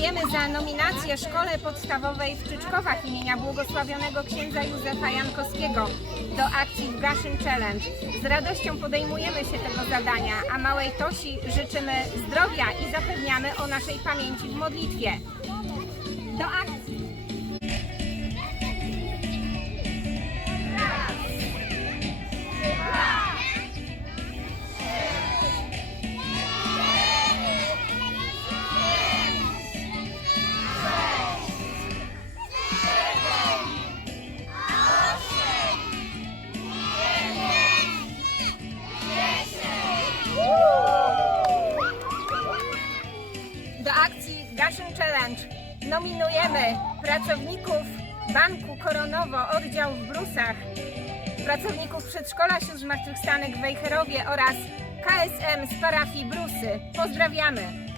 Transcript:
Gratulujemy za nominację Szkole Podstawowej w Czyczkowach imienia błogosławionego księdza Józefa Jankowskiego do akcji Brushing Challenge. Z radością podejmujemy się tego zadania, a małej Tosi życzymy zdrowia i zapewniamy o naszej pamięci w modlitwie. Do akcji! Akcji Gaszyn Challenge nominujemy pracowników Banku Koronowo Oddział w Brusach, pracowników Przedszkola Sióstr Zmartwychwstanek w Wejherowie oraz KSM z parafii Brusy. Pozdrawiamy!